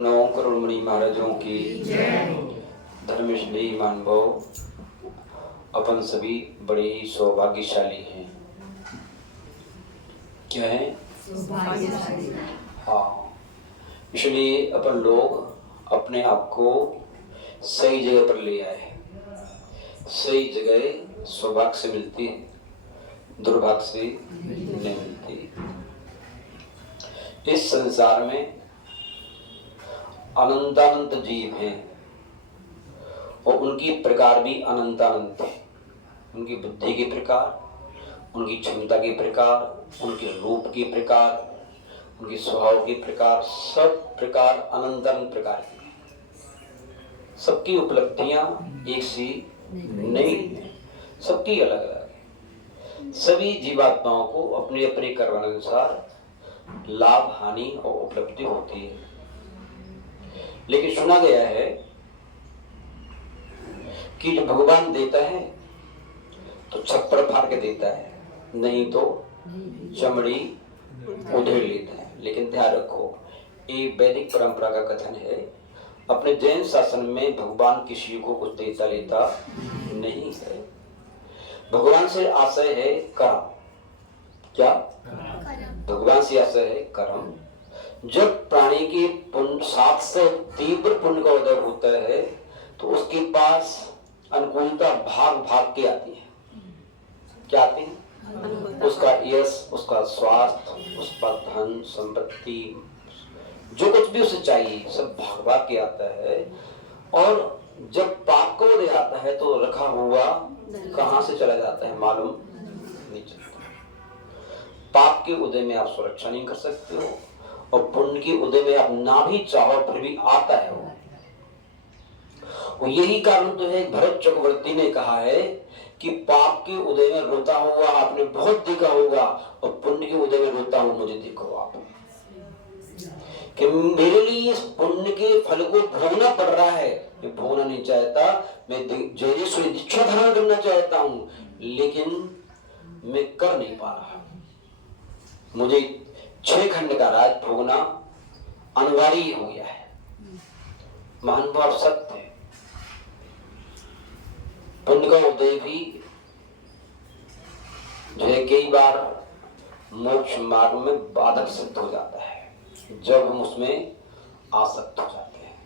नौ करुणमणि महाराजों की धर्मश्री मानवो। अपन सभी बड़े ही सौभाग्यशाली हैं। क्या है? हाँ, इसलिए अपन लोग अपने आप को सही जगह पर ले आए। सही जगह सौभाग्य से मिलती है, दुर्भाग्य से नहीं मिलती। इस संसार में अनंतानंत जीव हैं और उनकी प्रकार भी अनंतानंत है। उनकी बुद्धि के प्रकार, उनकी क्षमता के प्रकार, उनके रूप के प्रकार, उनके स्वभाव के प्रकार, सब प्रकार अनंतानंत प्रकार के। सबकी उपलब्धियां एक सी नहीं है, सबकी अलग अलग है। सभी जीवात्माओं को अपने अपने कर्मानुसार लाभ, हानि और उपलब्धि होती है। लेकिन सुना गया है कि जो भगवान देता है तो छप्पर फाड़ के देता है, नहीं तो चमड़ी उधेड़ लेता है। लेकिन ध्यान रखो, ये वैदिक परंपरा का कथन है। अपने जैन शासन में भगवान किसी को कुछ देता लेता नहीं है। भगवान से आशय है कर्म। क्या? भगवान से आशय है कर्म। जब प्राणी के पुण्य, सात से तीव्र पुण्य का उदय होता है तो उसके पास अनुकूलता भाग भाग के आती है। क्या आती है? उसका यश, उसका स्वास्थ्य, उसका धन संपत्ति, जो कुछ भी उसे चाहिए सब भाग भाग के आता है। और जब पाप का उदय आता है तो रखा हुआ कहां से चला जाता है मालूम नहीं चलता। पाप के उदय में आप सुरक्षा नहीं कर सकते हो और पुण्य के उदय में आप ना भी चाहो फिर भी आता है वो। यही कारण तो है, भरत चक्रवर्ती ने कहा है कि पाप के उदय में रोता हुआ आपने बहुत देखा होगा और पुण्य के उदय में रोता हुआ मुझे देखो आप। कि मेरे लिए इस पुण्य के फल को भोगना पड़ रहा है, मैं भोगना नहीं चाहता। मैं जयेश्वरी दीक्षा धारण करना चाहता हूं, लेकिन मैं कर नहीं पा रहा। मुझे 6 खंड का राज भोगना अनिवार्य हो गया है। महानुभाव सत्य है। पुण्य का उदय भी जो है कई बार मोक्ष मार्ग में बाधक सिद्ध हो जाता है जब हम उसमें आसक्त हो जाते हैं।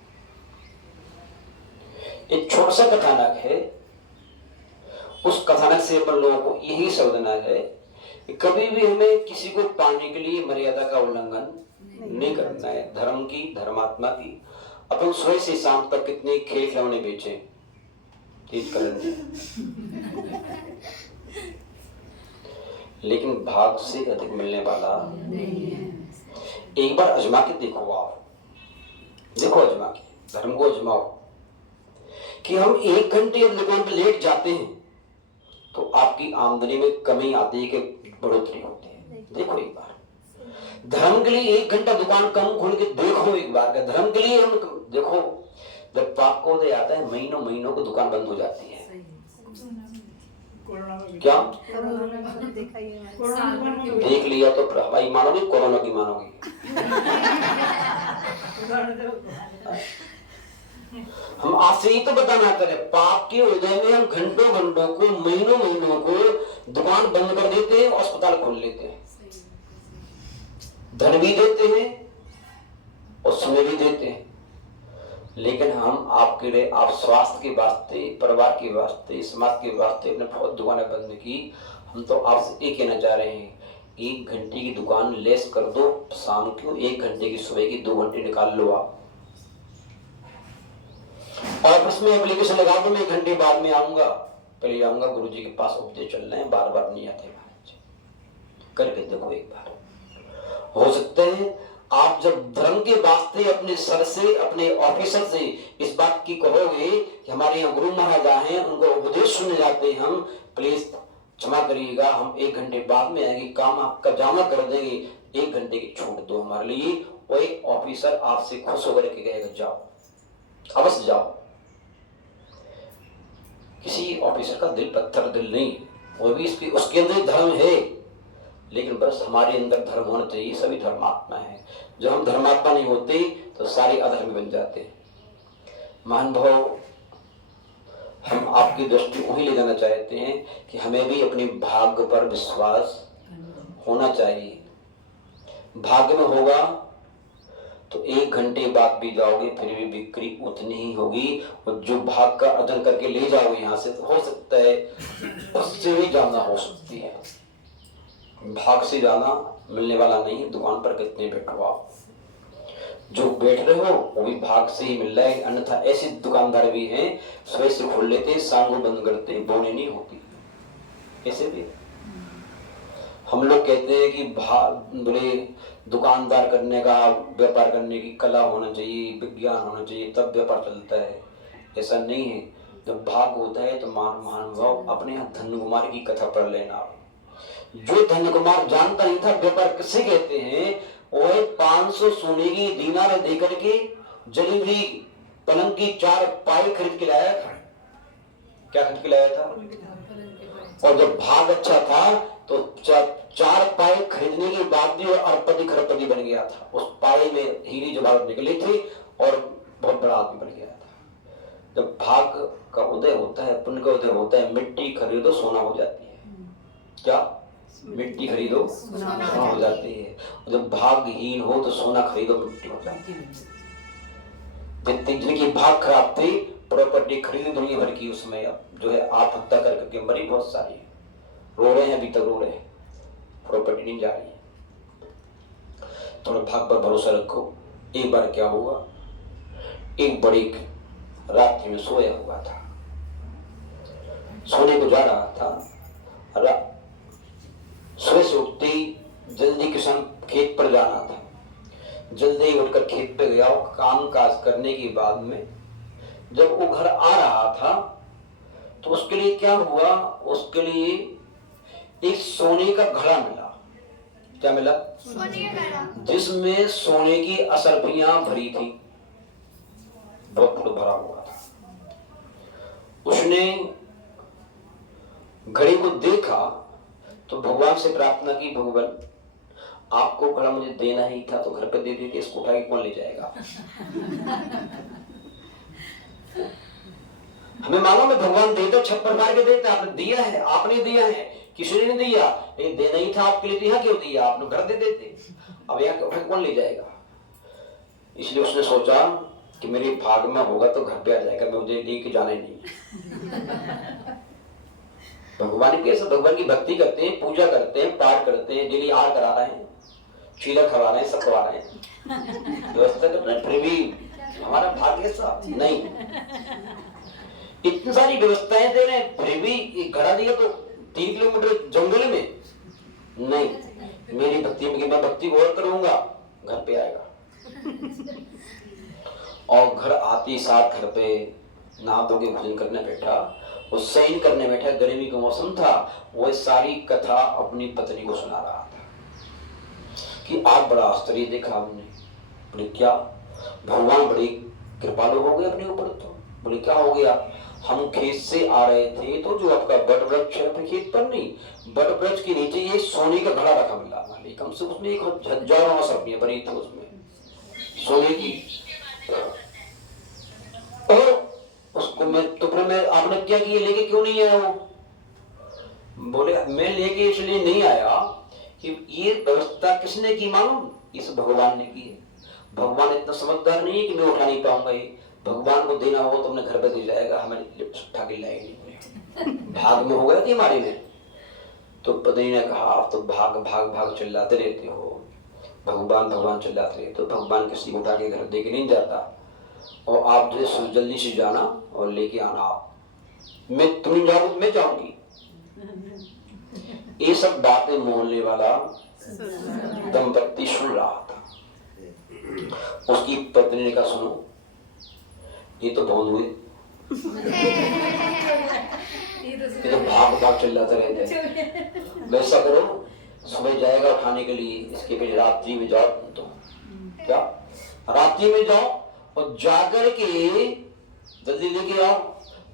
एक छोटा सा कथानक है। उस कथानक से अपन लोगों को यही समझना है कि कभी भी हमें किसी को पाने के लिए मर्यादा का उल्लंघन नहीं करना है। धर्म की, धर्मात्मा की, अपन सुबह से शाम तक कितने खेल खिलौने बेचे, तेज करेंगे, लेकिन भाग से अधिक मिलने वाला नहीं है। एक बार आजमा के देखो, आप देखो आजमा के, धर्म को आजमाओ कि हम 1 घंटे दुकान पर लेट जाते हैं तो आपकी आमदनी में कमी आती है कि बढ़ोतरी होती है। देखो एक बार, धर्म के लिए 1 घंटा दुकान कम खोल के देखो एक बार का। धर्म के लिए हम देखो, जब पाप को उदय आता है महीनों महीनों को दुकान बंद हो जाती है। क्या देख लिया तो भाई मानोगे, कोरोना की मानोगे। हम आज से ही तो बताना करें, पाप के उदय में हम घंटों घंटों को, महीनों महीनों को दुकान बंद कर देते हैं, अस्पताल खोल लेते हैं, धन भी देते हैं और समय भी देते हैं। लेकिन हम आपके लिए, आप स्वास्थ्य के वास्ते, परिवार के वास्ते, समाज के वास्ते अपने बहुत दुकानें बंद की। हम तो आपसे ये कहना चाह रहे हैं, 1 घंटे की दुकान लेस कर दो शाम को, 1 घंटे की सुबह की, 2 घंटे निकाल लो आप। और उसमें एप्लीकेशन लगा दो, मैं 1 घंटे बाद में आऊंगा, पहले आऊंगा गुरुजी के पास, उपदेश चल रहे हैं, बार बार नहीं आते। करके देखो एक बार, हो सकता है आप जब धर्म के वास्ते अपने सर से, अपने ऑफिसर से इस बात की कहोगे कि हमारे यहाँ गुरु महाराजा हैं, उनको उपदेश सुनने जाते हैं हम, प्लीज क्षमा करिएगा, हम 1 घंटे बाद में आएंगे, काम आपका जामा कर देंगे, 1 घंटे की छूट दो हमारे लिए। वही ऑफिसर आपसे खुश होकर के कहेगा जाओ, अवश्य जाओ। किसी ऑफिसर का दिल पत्थर दिल नहीं, वो भी उसके अंदर धर्म है, लेकिन बस हमारे अंदर धर्म होना चाहिए। सभी धर्मात्मा है। जब हम धर्मात्मा नहीं होते तो तो सारे अधर्मी बन जाते हैं। महानुभाव, हम आपकी दृष्टि वहीं ले जाना चाहते हैं कि हमें भी अपने भाग्य पर विश्वास होना चाहिए। भाग्य में होगा तो 1 घंटे बाद भी जाओगे फिर भी बिक्री उतनी ही होगी, और जो भाग का अर्जन करके ले जाओगे यहाँ से, तो हो सकता है उससे भी ज्यादा हो सकती है। भाग से ज्यादा मिलने वाला नहीं है। दुकान पर कितने बैठो आप, जो बैठ रहे हो वो भी भाग से ही मिल रहा है। अन्यथा ऐसे दुकानदार भी हैं, सुबह से खोल लेते, शाम को बंद करते, बोने नहीं होती। ऐसे भी हम लोग कहते हैं कि बोले दुकानदार करने का, व्यापार करने की कला होना चाहिए, विज्ञान होना चाहिए, तब व्यापार चलता है। ऐसा नहीं है। जब भाग होता है तो महानुभाव अपने यहाँ धन्य कुमार की कथा पढ़ लेना। जो धन्य कुमार जानता नहीं था व्यापार किसे कहते हैं, वो 500 सोने की दीनार देकर के जली हुई पलंग की 4 पाई खरीद के लाया था। क्या खरीद के लाया था? और जब भाग अच्छा था तो 4 पाई खरीदने के बाद भी अरबपति खरबपति बन गया था। उस पाई में हीरे जवाहरात निकले थे और बहुत बड़ा आदमी बन गया था। जब भाग का उदय होता है, पुण्य का उदय होता है, मिट्टी खरीदो सोना हो जाती है। क्या? मिट्टी खरीदो सोना हो जाती है। जब भागहीन हो तो सोना खरीदो मिट्टी हो जाती है। जिनकी भाग खराब थी, प्रॉपर्टी खरीदी दुनिया भर की, उसमें जो है आत्महत्या करके मरी बहुत सारी, रो रहे हैं, अभी तक रो रहे हैं, प्रॉपर्टी नहीं जा रही है। थोड़ा भाग पर भरोसा रखो। एक बार क्या हुआ, एक बड़ी रात्रि में सोया हुआ था, सोने को जा रहा था। सुबह से उठते ही जल्दी किसान खेत पर जाना था, जल्दी उठकर खेत पे गया। काम काज करने के बाद में जब वो घर आ रहा था तो उसके लिए क्या हुआ, उसके लिए एक सोने का घड़ा मिला। क्या मिला? सोने का घड़ा, जिसमें सोने की असरफियां भरी थी, बहुत फुल भरा हुआ था। उसने घड़ी को देखा तो भगवान से प्रार्थना की, भगवान आपको घड़ा मुझे देना ही था तो घर पे दे दीजिए, इसको उठा के कौन ले जाएगा? हमें मालूम है भगवान देता 6 प्रकार के देते, आपने दिया है, आपने दिया है, किसी ने नहीं दिया, लेकिन देना ही था आपके लिए, तो यहाँ क्यों दिया? आपने घर दे देते, अब यहाँ कौन ले जाएगा? इसलिए उसने सोचा कि मेरे भाग में होगा तो घर पे आ जाएगा, मुझे लेके जाना ही नहीं। भगवान कैसे? भगवान की भक्ति करते हैं, पूजा करते हैं, पाठ करते हैं, डेली आहार करा रहे हैं, चीला खवा रहे हैं, सब खवा रहे हैं, व्यवस्था कर रहे हैं, फिर भी हमारा भाग्य ऐसा नहीं। इतनी सारी व्यवस्थाएं दे रहे हैं, फिर भी एक घड़ा दिया तो 3 किलोमीटर जंगल में नहीं। मेरी भक्ति में मैं भक्ति और करूंगा, घर पे आएगा। और घर आती साथ घर पे नहा धो के भोजन करने बैठा, वो सैन करने बैठा, गर्मी का मौसम था, वो सारी कथा अपनी पत्नी को सुना रहा था कि आज बड़ा आश्चर्य देखा हमने। बोले क्या? भगवान बड़ी कृपालु हो गए अपने ऊपर। तो बोले क्या हो गया? हम खेत से आ रहे थे तो जो आपका बट वृक्ष है, अपने खेत पर नहीं, बट वृक्ष के नीचे ये सोने का घड़ा रखा मिला, कम से उसमें 1000 सब्जियां बनी थी उसमें सोने की। और उसको मैं तो फिर मैं आपने क्या किया, लेके क्यों नहीं आया? वो बोले मैं लेके इसलिए नहीं आया कि ये व्यवस्था किसने की मालूम? इस भगवान ने की है। भगवान इतना समझदार नहीं है कि मैं उठा नहीं पाऊंगा, ये भगवान को देना हो तो अपने घर पे दे जाएगा, हमें उठा के लाएगी। भाग में हो गया थी हमारे में। तो पत्नी ने कहा आप तो भाग भाग भाग चिल्लाते रहते हो, भगवान भगवान चिल्लाते रहते हो, तो भगवान किसी को उठा के घर दे के नहीं जाता, और आप जो है जल्दी से जाना और लेके आना। आप मैं तुम जाओ मैं जाऊंगी। ये सब बातें मोहल्ले वाला दंपत्ति सुन रहा था। उसकी पत्नी ने कहा सुनो, ये तो बहुत हुए, ये तो भाग भाग चिल्लाते रहते हैं। वैसा करो, सुबह जाएगा उठाने के लिए, इसके पहले रात्रि में जाओ। तो क्या रात्रि में जाओ और जाकर के जल्दी लेके आओ,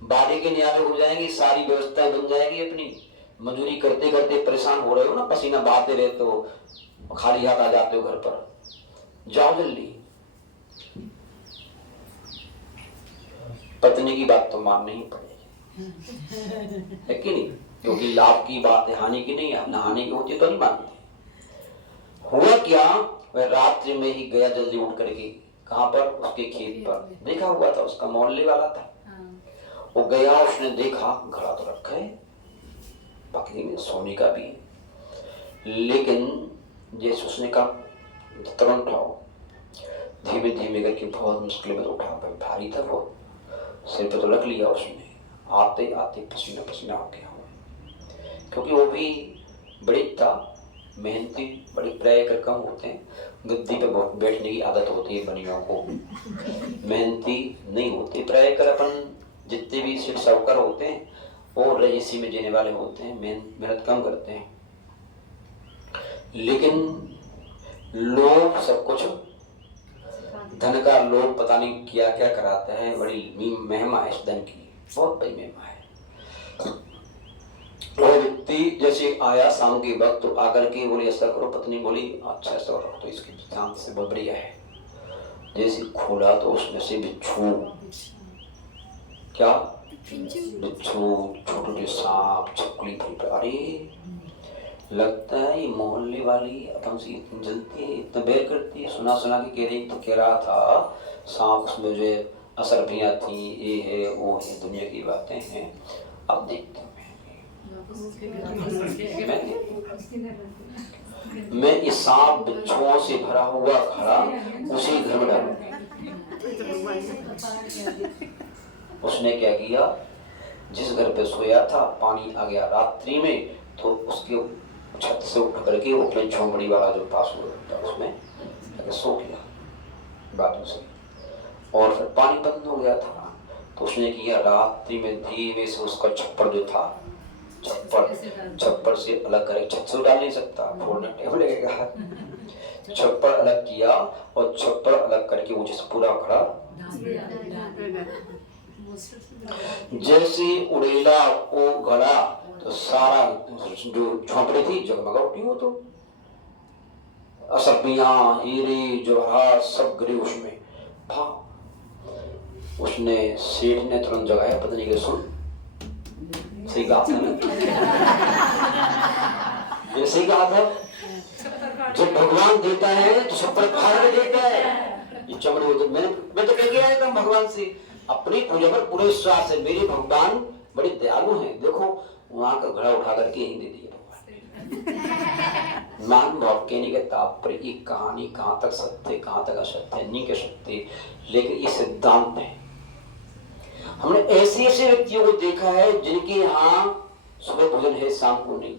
बाड़ी के न्यारे हो जाएंगी, सारी व्यवस्थाएं बन जाएगी अपनी। मजदूरी करते करते परेशान हो रहे हो ना, पसीना बहाते रहते हो, खाली हाथ आ जाते हो घर पर, जाओ जल्दी। पत्नी की बात तो माननी ही पड़ेगी, है कि नहीं? क्योंकि लाभ की बात है, हानि की नहीं है। हानि की होती तो नहीं मानते। हुआ क्या, वह रात्रि में ही गया जल्दी उठ करके। कहाँ पर? उसके खेत पर। देखा हुआ था, उसका मोहल्ले वाला था। वो गया, उसने देखा घड़ा तो रखा है बकरी में, सोने का भी, लेकिन जैसे उसने कहा तुरंत उठाओ, धीमे धीमे करके बहुत मुश्किल में उठा, भारी था वो, सिर पे तो रख लिया उसने। आते आते पसीना पसीना हो गया, क्योंकि वो भी बड़ी था, मेहनती, बड़ी प्राय कर कम होते हैं, गद्दी पे बैठने की आदत होती है बनियों को, मेहनती नहीं होती। प्राय कर अपन जितने भी सिर साहूकार होते हैं वो रईसी में जीने वाले होते हैं, मेहनत कम करते हैं। लेकिन लोग सब कुछ धन का लोग पता नहीं क्या क्या कराते हैं, बड़ी महिमा है इस धन की, बहुत बड़ी महिमा है। वो व्यक्ति जैसे आया शाम के वक्त, तो आकर के बोली ऐसा करो, पत्नी बोली अच्छा ऐसा रखो तो इसके ध्यान से बहुत बढ़िया है। जैसे खोला तो उसमें से बिच्छू, क्या बिच्छू, छोटे सांप, छिपकली, अरे लगता है ये मोहल्ले वाली अपन से इतनी जलती है, इतना बैर करती है। सुना सुना के कह रहा था सांप उसमें जो असरभियाँ थी, ये है वो है, दुनिया की बातें हैं। अब देखते हैं मैं इस सांप बिच्छुओं से भरा हुआ घड़ा उसी घर में डालूंगा। उसने क्या किया, जिस घर पे सोया था पानी आ गया रात्रि में, तो उसके छत से उठ करके अपने झोंपड़ी वाला जो पास हुआ था उसमें सो गया बातों से, और फिर पानी बंद हो गया था। तो उसने किया, रात्रि में धीमे से उसका छप्पर जो था, छप्पर से अलग करे, छत से डाल नहीं सकता, फोड़ना टेबल लगेगा, छप्पर अलग किया और छप्पर अलग करके वो जिस पूरा खड़ा, जैसे उड़ेला वो घड़ा तो सारा जो झोंपड़ी थी जगमगा उठी। वो तो असरपियां, हीरे जवाहरात सब गिरे उसमें। उसने सेठ ने तुरंत जगाया, पत्नी के सुन, सही कहा था ना, ये सही कहा था, जब भगवान देता है तो छप्पर फाड़ के देता है। ये चमड़े हो, मैं तो कह गया था भगवान से, अपनी पूजा पर पूरे विश्वास है, मेरे भगवान बड़े दयालु हैं। देखो वहां का घड़ा उठा करके यहीं दे दिया भगवान। मान भाव कहने के तात्पर्य ये कहानी कहाँ तक सत्य कहाँ तक असत्य नहीं कह सकते, लेकिन ये सिद्धांत है। हमने ऐसे ऐसे व्यक्तियों को देखा है जिनके यहाँ सुबह भोजन है, शाम को नहीं।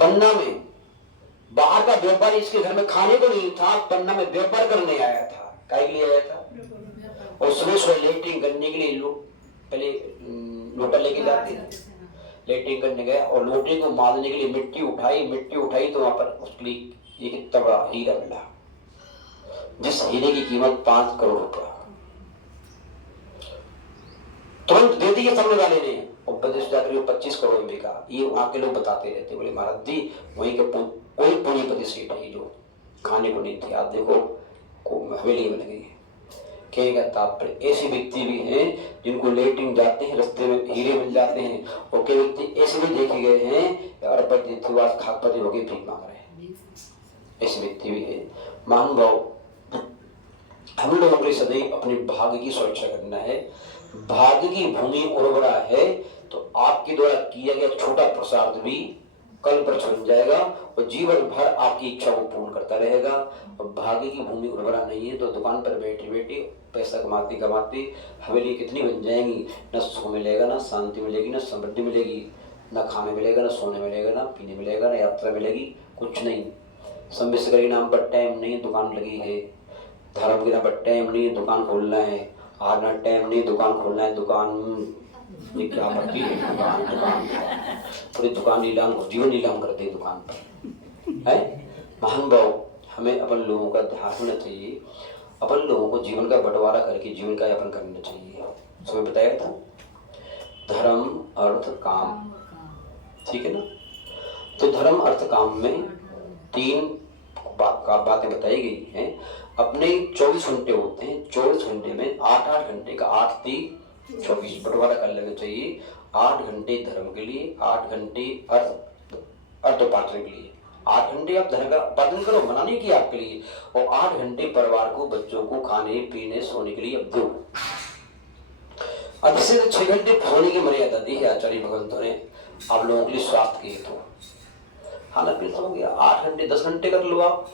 पन्ना में बाहर का व्यापारी इसके घर में खाने को नहीं था, पन्ना में व्यापार करने आया था। काहे के लिए आया था? और सुबह सुबह लेटिंग करने के लिए लोग पहले लोटा लेके जाते हैं, लेटिंग करने गए और लोटे को मारने के लिए मिट्टी उठाई तो वहां पर उसके लिए एक तबड़ा हीरा मिला, जिस हीरे की कीमत 5 करोड़ रुपया। तुरंत दे दी सामने वाले ने, और बदेश जाकर 25 करोड़ में बिका। ये वहां के लोग बताते रहते, बोले महाराज जी वहीं के कोई पूंजीपति सेठ है जो खाने को नहीं थे, आप देखो हवेली में लगे। कहेगा तात्पर्य ऐसे व्यक्ति भी हैं जिनको लेटिंग जाते हैं, रास्ते में हीरे मिल जाते हैं, और कई व्यक्ति ऐसे भी देखे गए हैं अरबपति खाकपति होकर भीख मांग रहे हैं, ऐसे व्यक्ति भी है। महानुभाव, हम लोगों को सदैव अपने भाग्य की सुरक्षा करना है। भाग्य की भूमि उर्वरा है तो आपके द्वारा किया गया छोटा प्रसाद भी कल पर बन जाएगा और जीवन भर आपकी इच्छा को पूर्ण करता रहेगा। और भाग्य की भूमि उर्वरा नहीं है तो दुकान पर बैठे बैठे पैसा कमाते कमाते हवेली कितनी बन जाएंगी, न सुख मिलेगा, न शांति मिलेगी, न समृद्धि मिलेगी, न खाने मिलेगा, न सोने मिलेगा, न पीने मिलेगा, न यात्रा मिलेगी, कुछ नहीं। संविष्कर के नाम पर टाइम नहीं, दुकान लगी है। धर्म के नाम पर टाइम नहीं, दुकान खोलना है। आना टाइम नहीं, दुकान खोलना है। दुकान ये क्या बाकी है, दुकान पूरी दुकान नीलाम, जीवन नीलाम कर दे दुकान पर है। महान भाव, हमें अपन लोगों का ध्यान होना चाहिए, अपन लोगों को जीवन का बंटवारा करके जीवन का यापन करना चाहिए। सुबह बताया था धर्म अर्थ काम, ठीक है ना। तो धर्म अर्थ काम में 3 बातें बताई गई हैं। अपने 24 घंटे होते हैं, 24 घंटे में 8-8 घंटे का 8-3-24 बंटवारा कर लेना चाहिए। 8 घंटे धर्म के लिए, 8 घंटे अर्थ के लिए। 8 घंटे आप धर्म का पालन करो, मना नहीं किया आपके लिए, और 8 घंटे परिवार को, बच्चों को खाने पीने सोने के लिए अब दो। अब से 6 घंटे सोने की मर्यादा दी है आचार्य भगवंतों ने आप लोगों के लिए स्वास्थ्य के हेतु। हालांकि हो गया 8 घंटे 10 घंटे कर लो आप,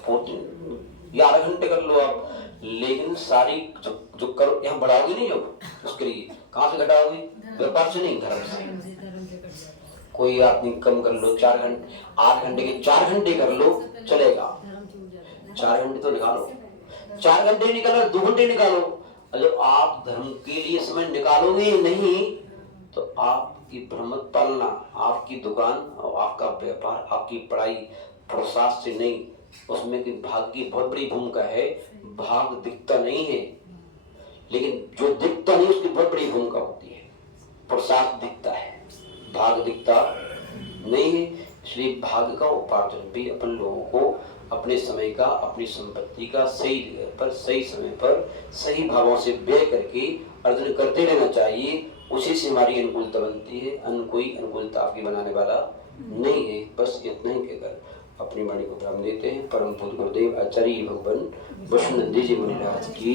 11 घंटे कर लो आप, लेकिन सारी जो करो यहाँ बढ़ाओगे नहीं, अब उसके लिए कहाँ से घटाओगे? व्यापार से नहीं, धर्म से। कोई आदमी कम कर लो, 4 घंटे, 8 घंटे के 4 घंटे कर लो चलेगा। 4 घंटे तो निकालो, 4 घंटे निकालो, 2 घंटे निकालो। जब आप धर्म के लिए समय निकालोगे नहीं तो आपकी ब्रह्मत पालना, आपकी दुकान और आपका व्यापार, आपकी पढ़ाई प्रसाद से नहीं, उसमें कि भाग की बहुत बड़ी भूमिका है। भाग दिखता नहीं है, लेकिन जो दिखता नहीं उसकी बहुत बड़ी भूमिका होती है। प्रसाद दिखता है, भाग दिखता नहीं है। इसलिए भाग का उपार्जन भी अपन लोगों को अपने समय का, अपनी संपत्ति का सही जगह पर, सही समय पर, सही भावों से व्यय करके अर्जन करते रहना चाहिए। उसी से हमारी अनुकूलता बनती है। अन्य कोई अनुकूलता आपकी बनाने वाला नहीं है। बस इतना ही कहकर अपनी वाणी को विराम देते हैं। परम पूज्य गुरुदेव आचार्य भगवान वैष्णव जी मुनिराज की